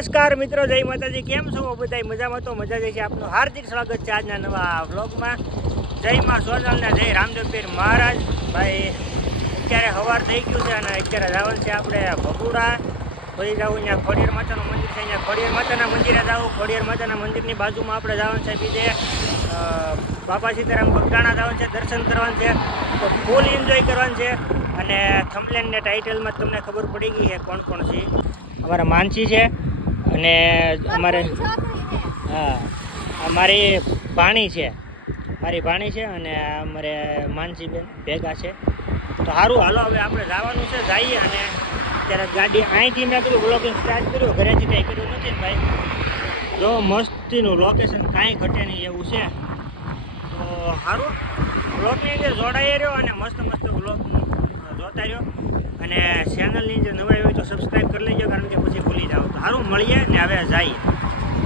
નમસ્કાર મિત્રો, જય માતાજી. કેમ છો બધા મજામાં તો મજા જશે આપનું હાર્દિક સ્વાગત છે આજના નવા વ્લોગમાં. જય માં સોનલના જય રામદેવપીર મહારાજ. ભાઈ, અત્યારે સવાર થઈ ગયું છે અને અત્યારે જવાનું છે આપણે ભગુડા. પછી જવું અહીંયા ખોડિયાર માતાનું મંદિર છે. અહીંયા ખોડિયાર માતાના મંદિરે જવું ખોડિયાર માતાના મંદિરની બાજુમાં આપણે જવાનું છે બીજે બાપા સીતારામ બગદાણા જવાનું છે, દર્શન કરવાનું છે. તો ફૂલ એન્જોય કરવાનું છે. અને થમલેનને ટાઇટલમાં તમને ખબર પડી ગઈ છે કોણ કોણ છે. અમારા માનસી છે. અને અમારે હા, અમારી ભાણી છે. મારી ભાણી છે અને અમારે માનસીબેન ભેગા છે. તો સારું હાલો, હવે આપણે જવાનું છે, જઈએ અને ત્યારે ગાડી અહીંથી મેં કીધું બ્લોગિંગ સ્ટાર્ટ કર્યું, ઘરેથી કંઈ કર્યું નથી ભાઈ. જો મસ્તીનું લોકેશન કાંઈ ઘટે નહીં એવું છે. તો સારું બ્લોગની અંદર જોડાઈ રહ્યો અને મસ્ત મસ્ત બ્લોગ જોતા રહ્યો. અને ચેનલની અંદર નવાઈ હોય તો સબસ્ક્રાઈબ કરી લેજો, કારણ કે પછી ભૂલી જાઓ. તો સારું મળીએ ને હવે જઈએ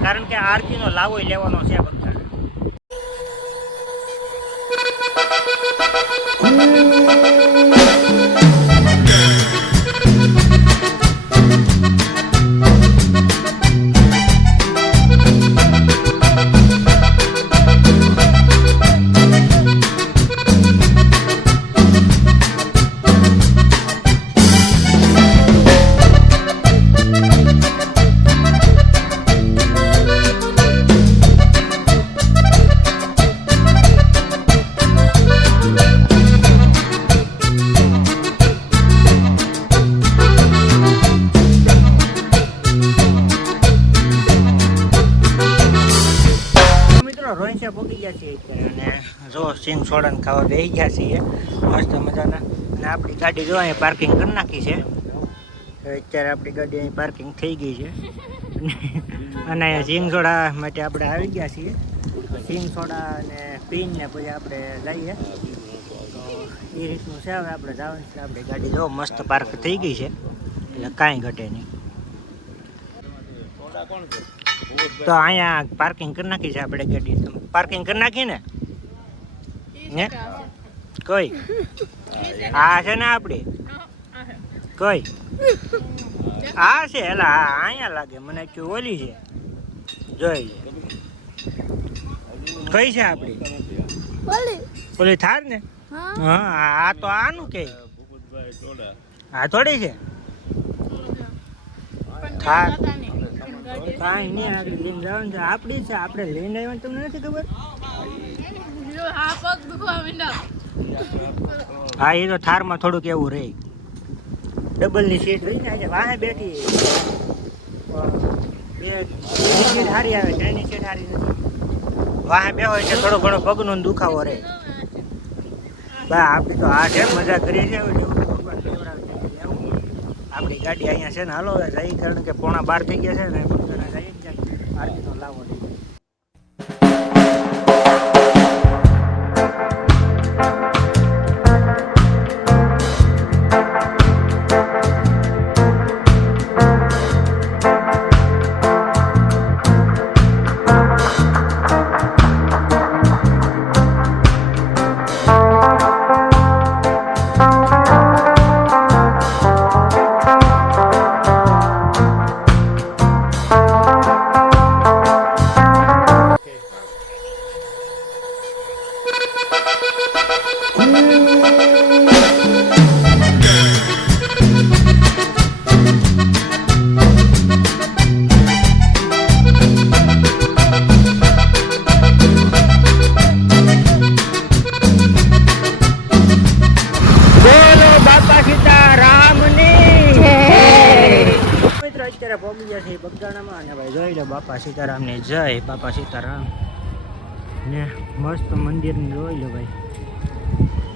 કારણ કે આરતીનો લાવો લેવાનો છે બધા સિંગ સોડાને ખાવા બેસી ગયા છીએ. મસ્ત મજાના. અને આપણી ગાડી જો અહીંયા પાર્કિંગ કરી નાખી છે. અત્યારે આપણી ગાડી અહીં પાર્કિંગ થઈ ગઈ છે. અને અહીંયા સિંગ સોડા માટે આપણે આવી ગયા છીએ. સિંગ સોડા અને પીન પછી આપણે જઈએ એ રીતનું છે. હવે આપણે જવાનું છે. આપણી ગાડી જો મસ્ત પાર્ક થઈ ગઈ છે. એટલે કાંઈ ઘટે નહીં. તો અહીંયા પાર્કિંગ કરી નાખી છે આપણે ગાડી. પાર્કિંગ કરી નાખીએ ને? હે? કોઈ? આ છે ને આપણી કોઈ? આ છે? એલા અહીંયા લાગે. મને કે ઓલી છે. જોઈ કઈ છે આપણી ઓલી. થાર ને? હા. આ તો આનું કે. આ થોડી છે? થાર. કાંઈ નહીં આગળ લઈને જવાનું છે. આપણી છે આપણે લઈને આવ્યા તમને નથી ખબર? હા એ તો થારમાં થોડુંક એવું રહે. ડબલની સીટ રહી ને આજે વાહે બેઠી. સીટ હારી આવે ત્રણની સીટ હારી નથી. વાહે બે છે થોડો ઘણો પગનો દુખાવો રહે. બા, આપણી તો આ છે મજા કરીએ છીએ છે. આપણી ગાડી અહીંયા છે ને, હાલો જઈ કે પોણા બાર થઈ ગયા છે ને બધાને જઈએ જાય લાવો લઈ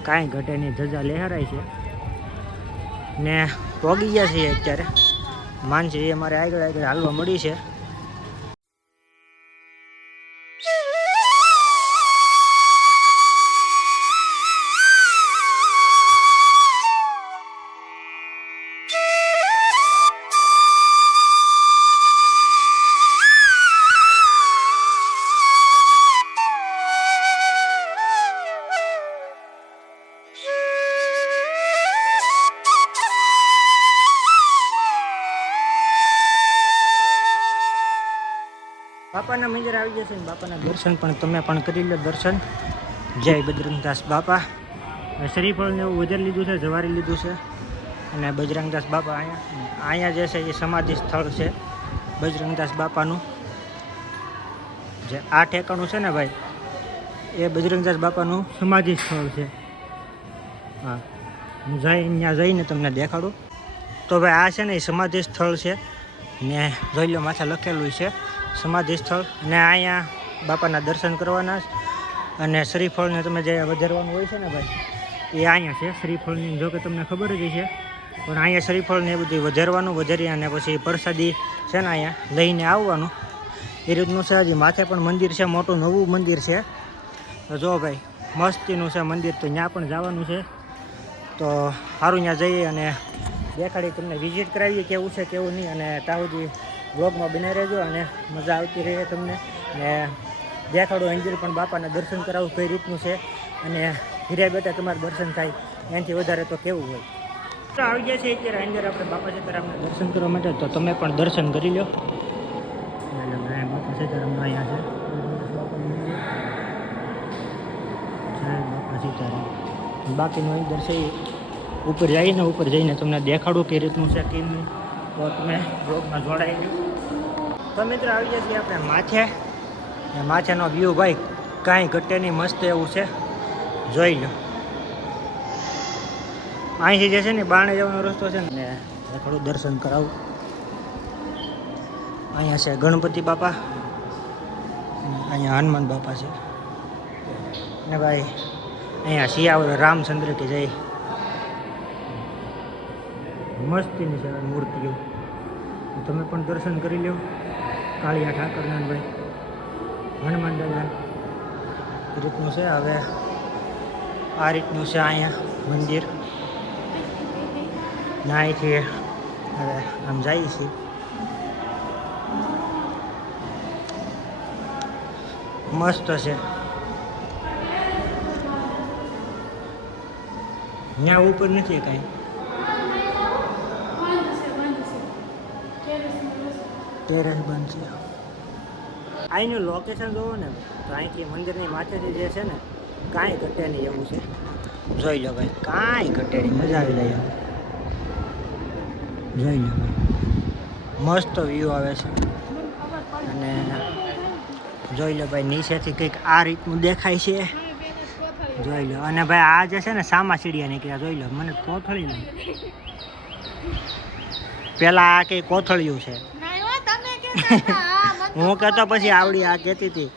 કાંઈ ઘટે નહીં, ધજા લહેરાય છે. ને પગી ગયા છીએ અત્યારે. માનસી એ મારે આગળ આગળ હાલવા મળી છે. બાપાના મંદિર આવી જશે ને બાપાના દર્શન પણ તમે પણ કરી લો દર્શન. જય બજરંગદાસ બાપા. શ્રીફળને એવું વધારે લીધું છે, જવારી લીધું છે. અને બજરંગદાસ બાપા અહીંયા અહીંયા જે છે એ સમાધિ સ્થળ છે, બજરંગદાસ બાપાનું. જે આ ઠેકાણું છે ને ભાઈ, એ બજરંગદાસ બાપાનું સમાધિ સ્થળ છે. હા. હું જઈ ત્યાં જઈને તમને દેખાડું. તો ભાઈ આ છે ને એ સમાધિ સ્થળ છે. ને જોઈ લો માથે લખેલું છે સમાધિ સ્થળ. ને અહીંયા બાપાના દર્શન કરવાના. અને શ્રીફળને તમે જે વધારવાનું હોય છે ને ભાઈ, એ અહીંયા છે શ્રીફળની. જો કે તમને ખબર જ છે પણ અહીંયા શ્રીફળને એ બધું વધારવાનું, વધારી અને પછી પ્રસાદી છે ને અહીંયા લઈને આવવાનું. એ રીતનું છે, હજી માથે પણ મંદિર છે, મોટું નવું મંદિર છે. તો જો ભાઈ, મસ્તીનું છે મંદિર, તો ત્યાં પણ જવાનું છે. તો સારું ત્યાં જઈએ અને દેખાડી તમને વિઝિટ કરાવીએ, કેવું છે, કેવું નહીં, અને સુધી બ્લોગમાં બને રહેજો અને મજા આવતી રહે તમને. ને દેખાડો અંજલ પણ બાપાના દર્શન કરાવવું કઈ રીતનું છે. અને ઘીરે બેટા તમારું દર્શન થાય, એનાથી વધારે તો કેવું હોય. તો આવી ગયા છે અત્યારે અંદર, આપણે બાપા સીતારામના દર્શન કરવા માટે. તો તમે પણ દર્શન કરી લો બાપા સીતારામ અહીંયા છે. બાપા સીતારામ. બાકીનું અંદર છે ઉપર જઈને ઉપર જઈને તમને દેખાડું કે રીતનું છે, કેમ તો તમે બ્લોગમાં જોડાઈ ગયો તો મિત્રો, આવી જશે આપણે માથે. ને માથેનો વ્યૂ ભાઈ કાંઈ ઘટે નહીં, મસ્ત એવું છે. જોઈ લો. અહીંથી જે છે ને, બાણે જવાનો રસ્તો છે ને થોડું દર્શન કરાવું. અહીંયા છે ગણપતિ બાપા. અહીંયા હનુમાન બાપા છે. ને ભાઈ, અહીંયા શિયાવર રામચંદ્ર કે જય. મસ્તીની છે મૂર્તિઓ. તમે પણ દર્શન કરી લો કાળિયા ઠાકરના ભાઈ હનુમાન દાદા. એ રીતનું છે હવે. આ રીતનું છે અહીંયા મંદિર. નાય અહીંથી હવે આમ જઈએ છીએ મસ્ત છે. ત્યાં ઉપર નથી કાંઈ. ટેરેસ છે. અહીંનું લોકેશન જોવો ને તો અહીંથી મંદિરની માથેથી જે છે ને કાંઈ ઘટે નહીં એવું છે. જોઈ લો ભાઈ કાંઈ ઘટે નહીં મજા આવી જાય. જોઈ લો ભાઈ મસ્ત વ્યૂ આવે છે. અને જોઈ લો ભાઈ નીચેથી કંઈક આ રીતનું દેખાય છે. જોઈ લો અને ભાઈ આ જે છે ને સામા સીડિયા નીકળ્યા જોઈ લો મને કોથળી નહીં. પેલા આ કંઈ કોથળિયું છે. હું કહેતો પછી આવડી આ કહેતી હતી.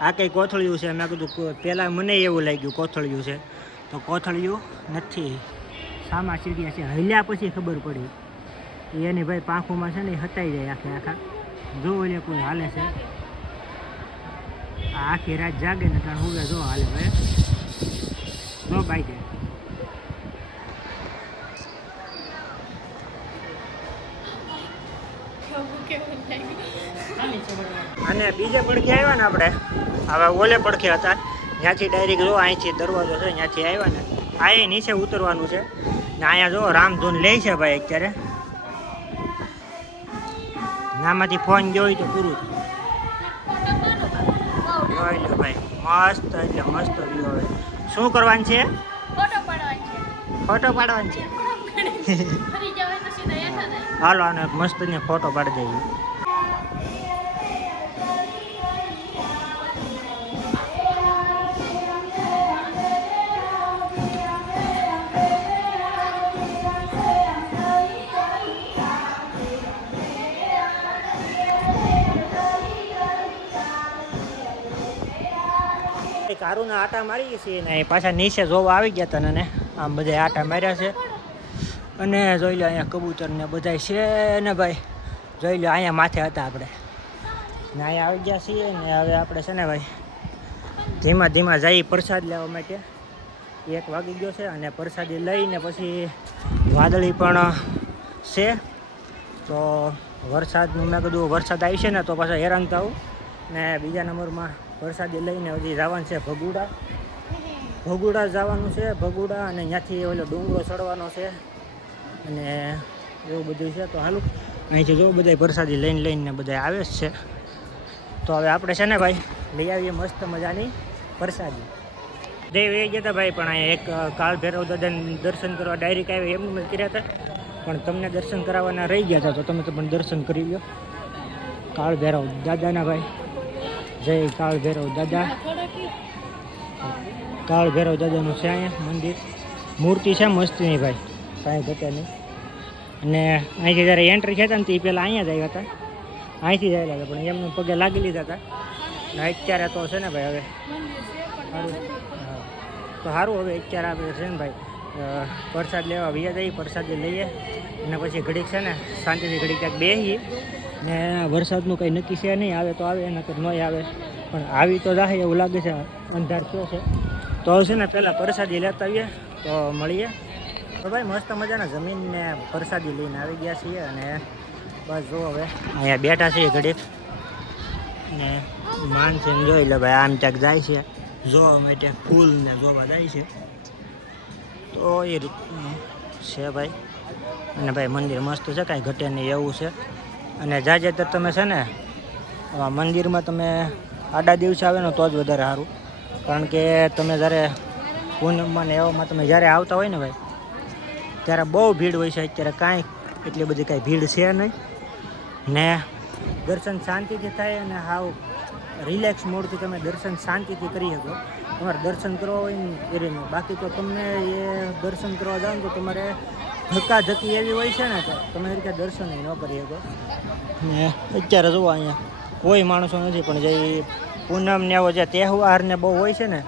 આ કંઈ કોથળિયું છે? મેં કીધું પહેલાં મને એવું લાગ્યું કોથળિયું છે. તો કોથળિયું નથી. સામા સીડિયા છે. હલ્યા પછી ખબર પડી. એની ભાઈ પાંખોમાં છે ને એ હતાઈ જાય આખે આખા. જો એટલે કોઈ હાલે છે. આખી રાત જાગે ને ત્યાં ઉગે જો હાલે, ભાઈ. જો બાઈ અને બીજે પડખે આવ્યા ને આપણે. હવે ઓલે પડખે હતા. ત્યાંથી ડાયરેક્ટ જો અહીંથી દરવાજો છે ત્યાંથી આવ્યા ને. અહીં નીચે ઉતરવાનું છે. ને અહીંયા જો રામધૂન લે છે ભાઈ અત્યારે. નામાંથી ફોન ગયો હોય તો પૂરું જોઈ ભાઈ મસ્ત એટલે મસ્ત વ્યૂ હવે. શું કરવાનું છે? ફોટો પાડવાનું છે. હાલો આનો મસ્ત ને ફોટો પાડી દઈએ. કારુના આટા મારીએ છીએ ને પાછા નીચે જોવા આવી ગયા હતા ને. આમ બધા આટા માર્યા છે. અને જોઈ લો અહીંયા કબૂતર ને બધા છે ને ભાઈ. જોઈ લો અહીંયા માથે હતા આપણે. ને અહીંયા આવી ગયા છીએ ને હવે આપણે છે ને ભાઈ, ધીમા ધીમા જઈ પ્રસાદ લેવા માટે. એક વાગી ગયો છે અને પ્રસાદી લઈને પછી વાદળી પણ છે. તો વરસાદનું મેં કીધું વરસાદ આવી છે ને તો પાછા હેરાન થવું ને બીજા નંબરમાં વરસાદી લઈને હજી જવાનું છે ભગુડા. ભગુડા જવાનું છે, ભગુડા અને ત્યાંથી ઓલો ડુંગરો ચડવાનો છે. અને એવું બધું છે. તો હાલું અહીંથી જો બધા વરસાદી લઈને લઈને બધા આવે છે. તો હવે આપણે છે ને ભાઈ, લઈ આવીએ મસ્ત મજાની વરસાદી. દેવ એ હતા ભાઈ પણ અહીંયા એક કાળ ભૈરવ દાદાને દર્શન કરવા ડાયરેક્ટ આવે એમનું મેં કર્યા હતા. પણ તમને દર્શન કરાવવાના રહી ગયા હતા, તો તમે તો પણ દર્શન કરી લો કાળ ભૈરવ દાદાના ભાઈ. જય કાળ ભૈરવ દાદા. કાળ ભૈરવ દાદાનું છે અહીંયા મંદિર. મૂર્તિ છે મસ્તીની ભાઈ કાંઈ ઘટે નહીં અને અહીંથી જ્યારે એન્ટ્રી થયા ને તે પહેલાં અહીંયા જ આવ્યા હતા. અહીંથી જ આવેલા હતા, પણ એમને પગે લાગી લીધા હતા. ને અત્યારે તો છે ને ભાઈ હવે. તો સારું હવે અત્યારે આપણે છે ને ભાઈ પ્રસાદ લેવા વ્યા જઈએ, પ્રસાદ લઈએ. અને પછી ઘડીક છે ને શાંતિથી ઘડીક ક્યાંક બેસીએ ને વરસાદનું કંઈ નક્કી છે નહીં, આવે તો આવે, નકર નહીં આવે. પણ આવી તો જાહે એવું લાગે છે, અંધાર થયો છે. તો છે ને પહેલાં પ્રસાદી લેતા આવીએ, તો મળીએ. તો ભાઈ, મસ્ત મજાના જમીનને પ્રસાદી લઈને આવી ગયા છીએ અને બસ જો હવે અહીંયા બેઠા છીએ ઘડીક. ને માન છે ને જોઈ લે ભાઈ આમ ક્યાંક જાય છે. જોવા માટે ફૂલ ને જોવા જાય છે. તો એ રીતનું છે ભાઈ. અને ભાઈ મંદિર મસ્ત છે, કાંઈ ઘટે નહીં એવું છે. અને જાજે તો તમે છે ને મંદિરમાં તમે આડા દિવસે આવે ને તો જ વધારે સારું. કારણ કે તમે જ્યારે પૂનમમાં ને એવામાં તમે જ્યારે આવતા હોય ને ભાઈ, ત્યારે બહુ ભીડ હોય છે, અત્યારે કાંઈ એટલી બધી કાંઈ ભીડ છે નહીં. ને દર્શન શાંતિથી થાય અને હાવ રિલેક્સ મોડથી તમે દર્શન શાંતિથી કરી શકો. તમારે દર્શન કરવા હોય ને એ બાકી તો તમને એ દર્શન કરવા જાઓ તો તમારે ધક્કા ધક્કી એવી હોય છે ને, તો તમે એ રીતે દર્શન ન કરી શકો. ને અત્યારે જુઓ અહીંયા, કોઈ માણસો નથી, પણ જે પૂનમ ને એવો જે તહેવારને બહુ હોય છે ને,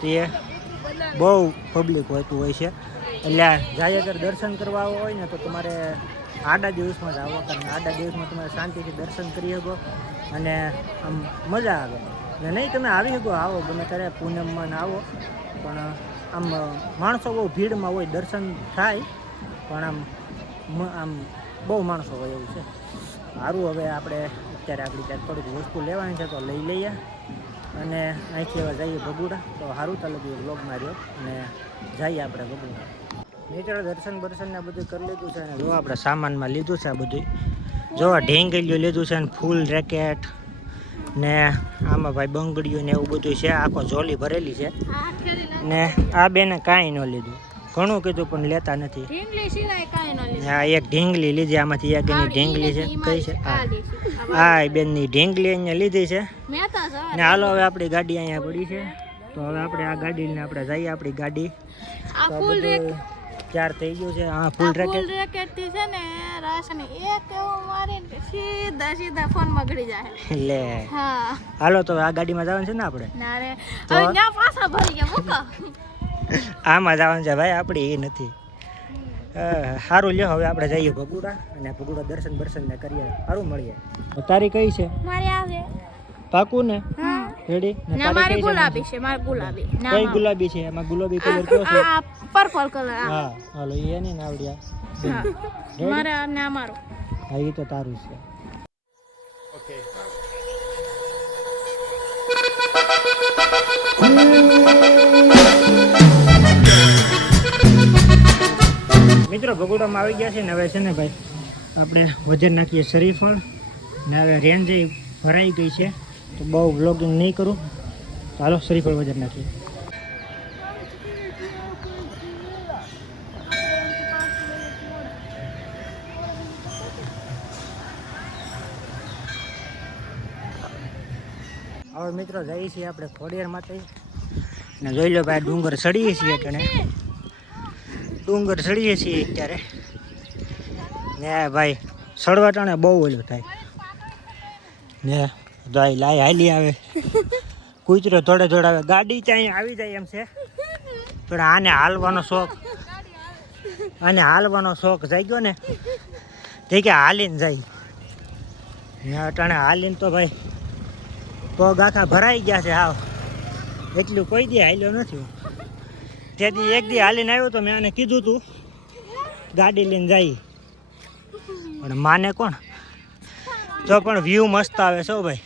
તે બહુ પબ્લિક હોતું હોય છે. એટલે જાય અગર દર્શન કરવા આવો હોય ને, તો તમારે આડા દિવસમાં જ આવો, કારણ કે આડા દિવસમાં તમારે શાંતિથી દર્શન કરી શકો અને આમ મજા આવે. ને નહીં તમે આવી શકો, આવો, ગમે ત્યારે પૂનમમાં આવો. પણ આમ માણસો બહુ ભીડમાં હોય, દર્શન થાય પણ આમ આમ બહુ માણસો હોય એવું છે. સારું હવે આપણે અત્યારે આપણી ત્યાં થોડીક વસ્તુ લેવાની છે તો લઈ લઈએ. અને અહીંથી હવે જઈએ ભગુડા તો સારું ચાલે કે બ્લોગમાં રહ્યો અને જઈએ આપણે ભગુડા મિત્રો દર્શન બર્શન ને બધું કરી લીધું છે અને જો આપણે સામાનમાં લીધું છે આ બધું. જો ઢેંગલીઓ લીધું છે અને ફૂલ રેકેટ ને આમાં ભાઈ બંગડીઓ ને એવું બધું છે. આખો ઝોલી ભરેલી છે. ને આ બેને કાંઈ ન લીધું. ઘણું કીધું પણ લેતા નથી. ઢીંગલી સિવાય કાંઈ ન ને લીધું આ એક ઢીંગલી લીધી આમાંથી એક એની ઢીંગલી છે. કઈ છે? આ હા. હા એ બેનની ઢીંગલી અહીંયા લીધી છે. ને હાલો હવે આપણી ગાડી અહીંયા પડી છે. તો હવે આપણે આ ગાડીને આપણે જઈએ આપણી ગાડી. આ ફૂલ રેક બધું થઈ ગયું છે? હા ફૂલ ફૂલ રેકેટ રેકેટથી છે ને રાસને એક એવું મારીને કે સીધા સીધા ફોનમાં ગળી જાય. લે. હા. હાલો તો આ ગાડીમાં જવાનું છે ને આપણે? ના રે. હવે પાછા ભરી ગયા મૂકો. આમાં જવાનું છે ભાઈ આપણી એ નથી. સારું લ્યો હવે આપણે જઈએ ભગુડા અને ભગુડા દર્શન બર્શન ને કરીએ. સારું મળીએ. તારી કઈ છે? મારે આવે. પાકું ને? રેડી ના મારી કઈ ગુલાબી છે મારી ગુલાબી. કઈ ગુલાબી છે? એમાં ગુલાબી કલર કયો છે? આ પર્પલ કલર હા હાલો એ ને આવડ્યા. મારા ને મારો હા એ તો તારું છે. મિત્રો, ભગોડામાં આવી ગયા છે ને હવે છે ને ભાઈ, આપણે વજન નાખીએ શરીફળ ને હવે રેન્જ એ ભરાઈ ગઈ છે, તો બહુ બ્લોગિંગ નહીં કરું. તો હાલો શરીફળ વજન નાખીએ. હવે મિત્રો, જઈએ છીએ આપણે ખોડિયાર માટે ને જોઈ લો ભાઈ, ડુંગર ચડીએ છીએ કણે ડુંગર ચડીએ છીએ અત્યારે. ને ભાઈ સડવાટાણે બહુ ઓલું થાય. ને ભાઈ, લાય હાલી આવે. કૂતરો થોડે થોડે આવે. ગાડી ત્યાં આવી જાય એમ છે. પણ આને હાલવાનો શોખ. આને હાલવાનો શોખ જાગ્યો ને, તે કે હાલીને જાય. ને અટાણે હાલીને તો ભાઈ, પગ આખા ભરાઈ ગયા છે હાવ. એટલું કોઈ દે હાલ્યો નથી હું. તે એક દી હાલીને આવ્યો તો મેં આને કીધું તું, ગાડી લઈને જાય. પણ માને કોણ? તો પણ વ્યૂ મસ્ત આવે છે ભાઈ.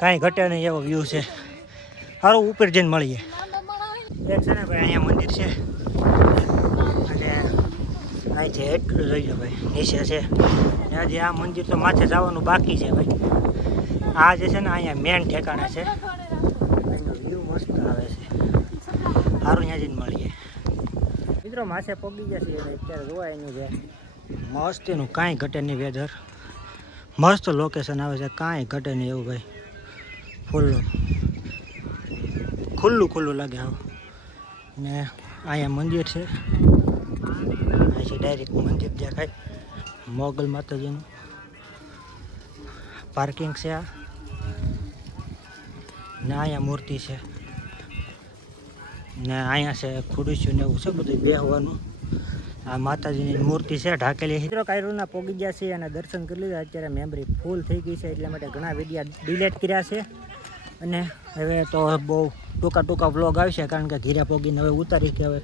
કાંઈ ઘટે નહીં એવો વ્યૂ છે. સારું ઉપર જઈને મળીએ. એક છે ને ભાઈ, અહીંયા મંદિર છે. અને અહીંથી એટલું જોઈ લો ભાઈ, નીચે છે. હજી આ મંદિર તો માથે જવાનું બાકી છે ભાઈ. આ જે છે ને અહીંયા મેન ઠેકાણા છે અહીંનો વ્યૂ મસ્ત આવે છે સારું ત્યાં જઈને મળીએ. મિત્રો માસે પગી ગયા છે અત્યારે જોવાય એનું છે. મસ્ત એનું કાંઈ ઘટે નહીં વેધર. મસ્ત લોકેશન આવે છે કાંઈ ઘટે નહીં એવું ભાઈ. ફૂલ્લું ખુલ્લું ખુલ્લું લાગે આવું. ને અહીંયા મંદિર છે. છે ડાયરેક્ટ મંદિર દેખાય મોગલ માતાજીનું પાર્કિંગ છે આ. ને અહીંયા મૂર્તિ છે. ને અહીંયા છે ખુરશીઓ ને એવું છે, બધું બેહવાનું. આ માતાજીની મૂર્તિ છે, ઢાકેલી મિત્રો કાયરોના પોગી ગયા છે અને દર્શન કરી લીધા. અત્યારે મેમરી ફૂલ થઈ ગઈ છે, એટલા માટે ઘણા વિડીયા ડિલેટ કર્યા છે. અને હવે તો બહુ ટૂંકા ટૂંકા વ્લોગ આવશે, કારણ કે ઘીરા પોગીને હવે ઉતારી કે હવે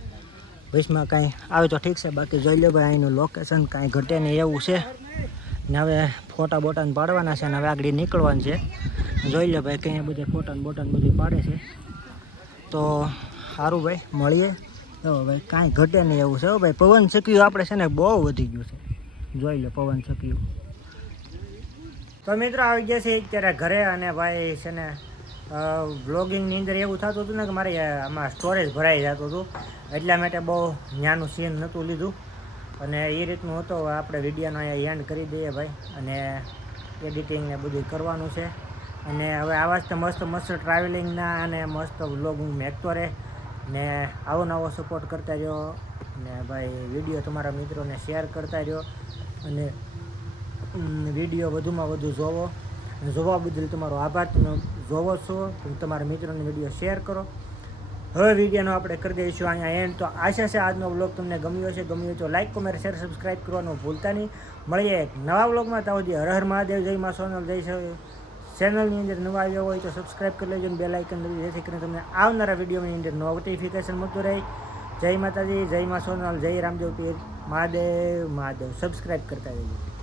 ભવિષ્યમાં કાંઈ આવે તો ઠીક છે. બાકી જોઈ લો ભાઈ અહીંનું લોકેશન કાંઈ ઘટે નહીં એવું છે. ને હવે ફોટા બોટાને પાડવાના છે ને હવે આગળ નીકળવાનું છે. જોઈ લો ભાઈ કંઈ બધે ફોટા બોટાને બોટા બધું પાડે છે. તો સારું ભાઈ, મળીએ. તો ભાઈ કાંઈ ઘટે નહીં એવું છે ભાઈ. પવન ચક્યું આપણે છે ને બહુ વધી ગયું છે. જોઈ લો પવન ચક્યું તો મિત્રો આવી ગયા છે અત્યારે ઘરે અને ભાઈ છે ને વ્લોગિંગની અંદર એવું થતું હતું ને કે મારે આમાં સ્ટોરેજ ભરાઈ જતું હતું. એટલા માટે બહુ ન્યાનું સીન નહોતું લીધું. અને એ રીતનું હતો. આપણે વિડીયોનો અહીંયા એન્ડ કરી દઈએ ભાઈ. અને એડિટિંગ ને બધું કરવાનું છે. અને હવે આવા જ મસ્ત મસ્ત ટ્રાવેલિંગના અને મસ્ત વ્લોગ હું મેકતો રહે. ને આવો નવો સપોર્ટ કરતા રહ્યો. ને ભાઈ વીડિયો તમારા મિત્રોને શેર કરતા રહ્યો. અને વીડિયો વધુમાં વધુ જોવો. અને જોવા બદલ તમારો આભાર. તમે જોવો છો તમે તમારા મિત્રોને વીડિયો શેર કરો. હવે વિડીયોનો આપણે કરી દઈશું અહીંયા એન્ડ તો આશા છે આજનો બ્લોગ તમને ગમ્યો છે ગમ્યો તો લાઈક કોમેન્ટ શેર સબસ્ક્રાઈબ કરવાનું ભૂલતા નહીં. મળીએ એક નવા બ્લોગમાં તો હર હર મહાદેવ. જય મા સોનલ. જય ચેનલની અંદર નવા આવ્યા હોય તો સબસ્ક્રાઈબ કરી લેજો અને બે લાઇકન દબાવી, જેથી કરીને તમને આવનારા વિડીયોની અંદર નોટિફિકેશન મળતું રહે. જય માતાજી, જય મા સોનલ જય રામદેવ પીર. મહાદેવ મહાદેવ. સબસ્ક્રાઈબ કરતા રહેજો.